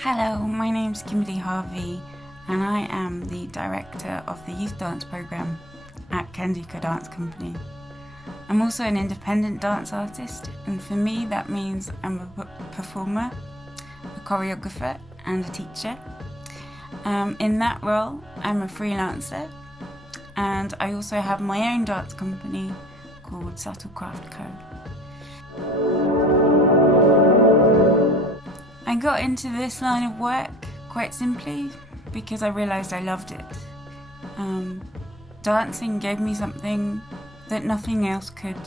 Hello, my name's Kimberly Harvey and I am the director of the youth dance programme at Candoco Dance Company. I'm also an independent dance artist, and for me that means I'm a performer, a choreographer and a teacher. In that role I'm a freelancer, and I also have my own dance company called Kraft Co. I got into this line of work quite simply because I realised I loved it. Dancing gave me something that nothing else could,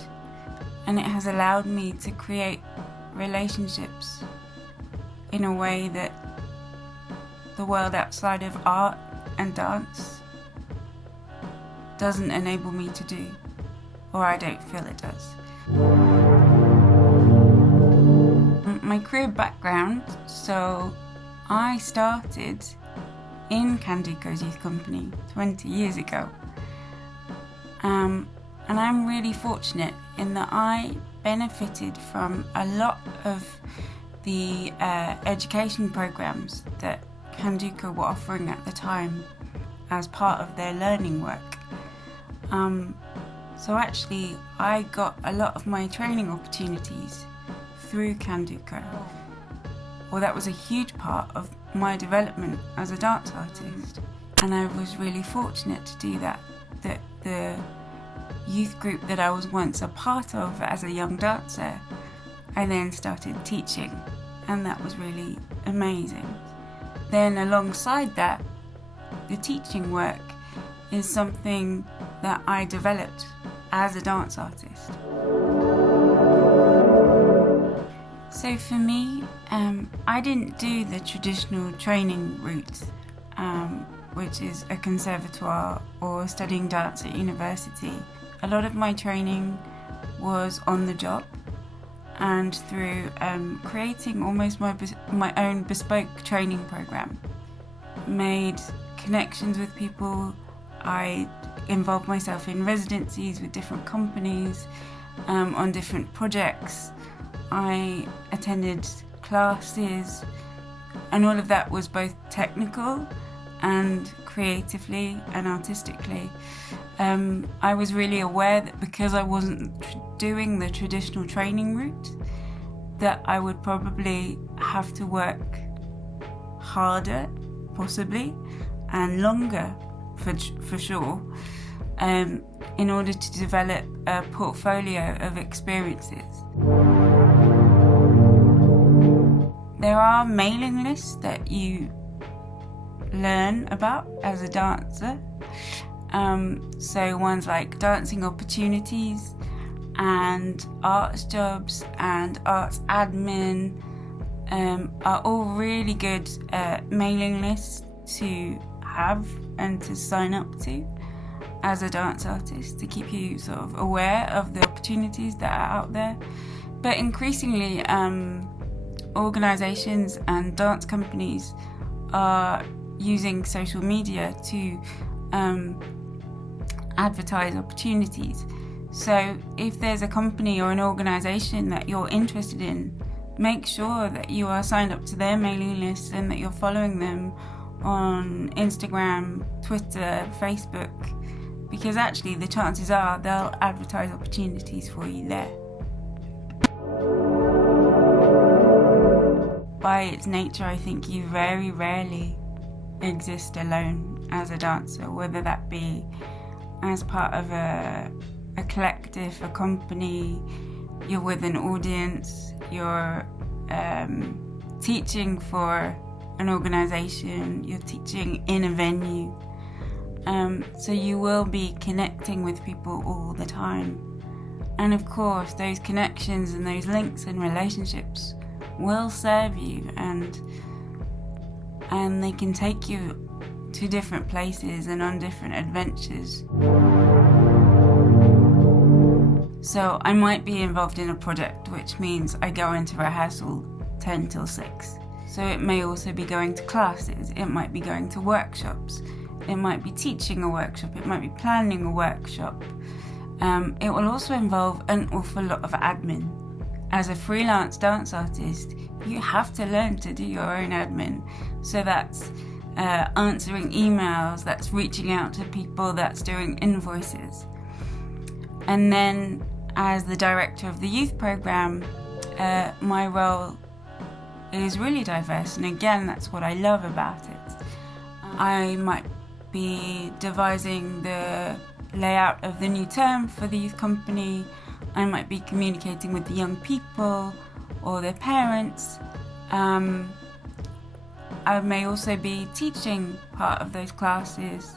and it has allowed me to create relationships in a way that the world outside of art and dance doesn't enable me to do, or I don't feel it does. My career background, so I started in Candoco's youth company 20 years ago, and I'm really fortunate in that I benefited from a lot of the education programs that Candoco were offering at the time as part of their learning work. So actually I got a lot of my training opportunities through Candoco. Well, that was a huge part of my development as a dance artist, and I was really fortunate to do that. That the youth group that I was once a part of as a young dancer, I then started teaching, and that was really amazing. Then alongside that, the teaching work is something that I developed as a dance artist. So for me, I didn't do the traditional training route, which is a conservatoire or studying dance at university. A lot of my training was on the job and through creating almost my own bespoke training program. Made connections with people. I involved myself in residencies with different companies, on different projects. I attended classes, and all of that was both technical and creatively and artistically. I was really aware that because I wasn't doing the traditional training route, that I would probably have to work harder, possibly, and longer for sure, in order to develop a portfolio of experiences. There are mailing lists that you learn about as a dancer. So ones like Dancing Opportunities and Arts Jobs and Arts Admin are all really good mailing lists to have and to sign up to as a dance artist, to keep you sort of aware of the opportunities that are out there. But increasingly, organisations and dance companies are using social media to advertise opportunities. So if there's a company or an organisation that you're interested in, make sure that you are signed up to their mailing list and that you're following them on Instagram, Twitter, Facebook, because actually the chances are they'll advertise opportunities for you there. By its nature, I think you very rarely exist alone as a dancer, whether that be as part of a collective, a company, you're with an audience, you're teaching for an organisation, you're teaching in a venue. So you will be connecting with people all the time. And of course, those connections and those links and relationships will serve you, and they can take you to different places and on different adventures. So I might be involved in a project, which means I go into rehearsal 10 till 6. So it may also be going to classes, it might be going to workshops, it might be teaching a workshop, it might be planning a workshop. It will also involve an awful lot of admin. as a freelance dance artist, you have to learn to do your own admin. So that's answering emails, that's reaching out to people, that's doing invoices. And then as the director of the youth program, my role is really diverse, and again, that's what I love about it. I might be devising the layout of the new term for the youth company. I might be communicating with the young people or their parents. I may also be teaching part of those classes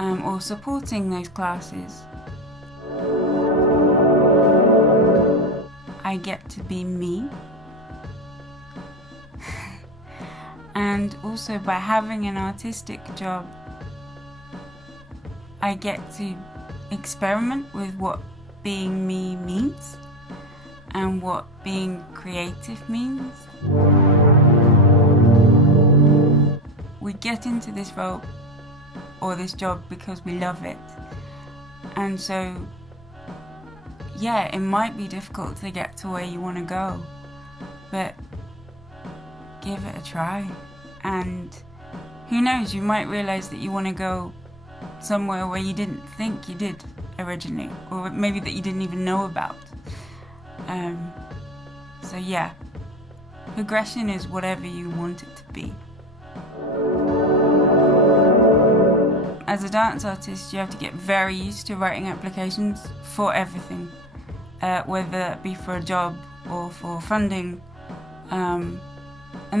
or supporting those classes. I get to be me. And also, by having an artistic job, I get to experiment with what being me means and what being creative means. We get into this role or this job because we love it. And so, yeah, it might be difficult to get to where you want to go, but give it a try. And who knows, you might realize that you want to go somewhere where you didn't think you did originally, or maybe that you didn't even know about. So yeah, progression is whatever you want it to be. As a dance artist, you have to get very used to writing applications for everything, whether that be for a job or for funding. And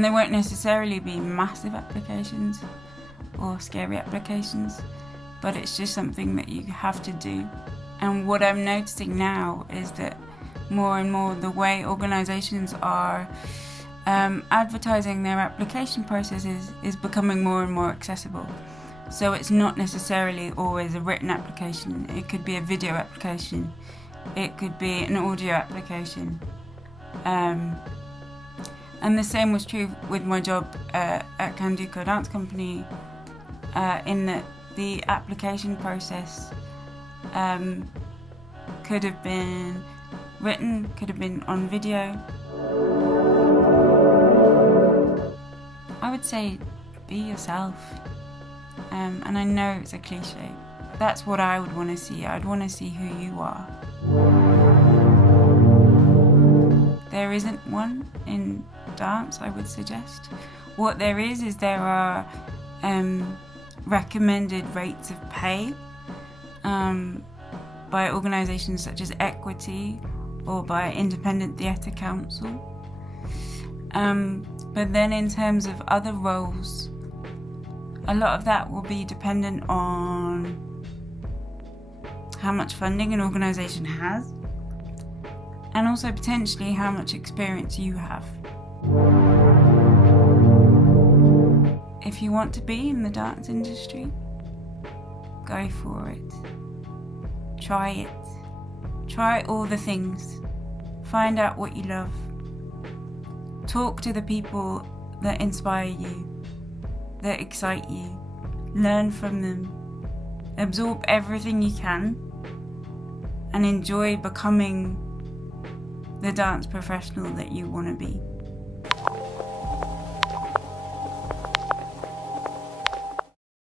they won't necessarily be massive applications or scary applications, but it's just something that you have to do. And what I'm noticing now is that more and more the way organisations are advertising their application processes is becoming more and more accessible. So it's not necessarily always a written application. It could be a video application. It could be an audio application. And the same was true with my job at Candoco Dance Company, in that the application process could have been written, could have been on video. I would say be yourself. And I know it's a cliche. That's what I would want to see. I'd want to see who you are. There isn't one in dance, I would suggest. What there is there are recommended rates of pay by organisations such as Equity or by Independent Theatre Council. But then in terms of other roles, a lot of that will be dependent on how much funding an organisation has, and also potentially how much experience you have. If you want to be in the dance industry, go for it. Try it. Try all the things. Find out what you love. Talk to the people that inspire you, that excite you. Learn from them. Absorb everything you can and enjoy becoming the dance professional that you want to be.